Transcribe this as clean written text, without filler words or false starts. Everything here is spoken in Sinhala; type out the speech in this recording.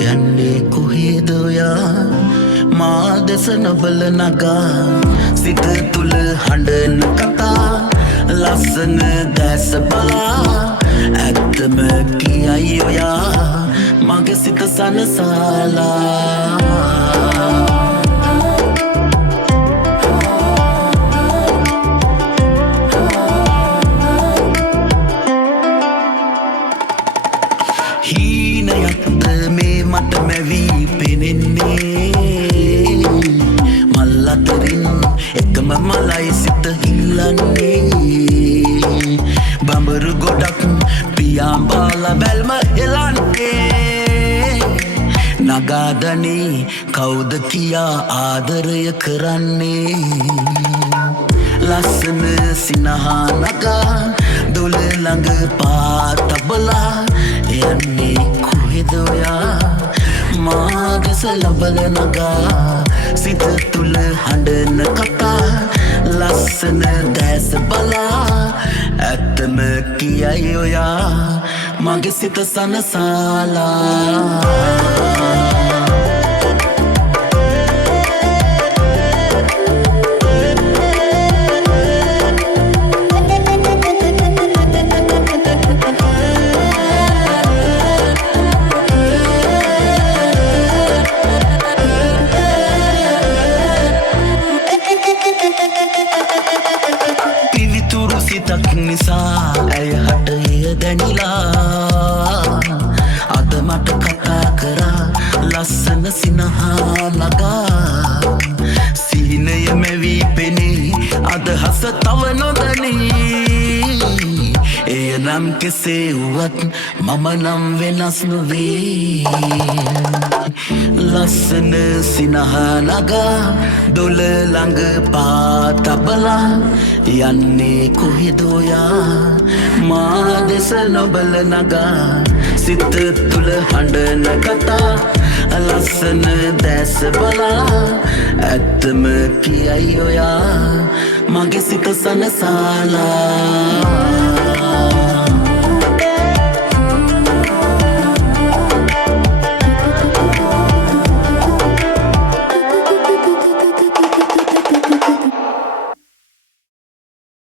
යන්නේ කොහෙද ඔයා මා දෙස නොබල නගා සිත තුල හඬන කතා ලස්සන දැස බලා ඇත්තම කියයි ඔයා මගේ සිත සනසලා මට මැවී පෙනෙන්නේ මල් අතරින් එකම මලයි සිත හිල්ලන්නේ බඹරු ගොඩක් පියාඹාල බැල්ම එලන්නේ නගාදනේ කවුද කියා ආදරය කරන්නේ ලස්සන සිනහා නගා දොල ළඟ පාතබලා යන්නේ කොහෙද ඔයා මාගස ලබල නගා සිත තුල හඬන කතා ලස්සන දැස බලා ඇත්තම කියයි ඔයා මගේ සිත සනසලා සිතක් නිසා ඇය හටය දැනිලා අද මට කතා කරා ලස්සන සිනහා නගා සිහිනය මැවී පෙනේ අදහස තව නොදනී එය නම් කෙසේ වුවත් මම නම් වෙනස් නොවේ ලස්සන සිනහා නගා දොල ළඟ පාතබලා යන්නේ කොහෙද ඔයා මා දෙස නොබල නගා සිත තුල හඬන කතා ලස්සන දැස බලා ඇත්තම කියයි ඔයා මගේ සිත සනසලා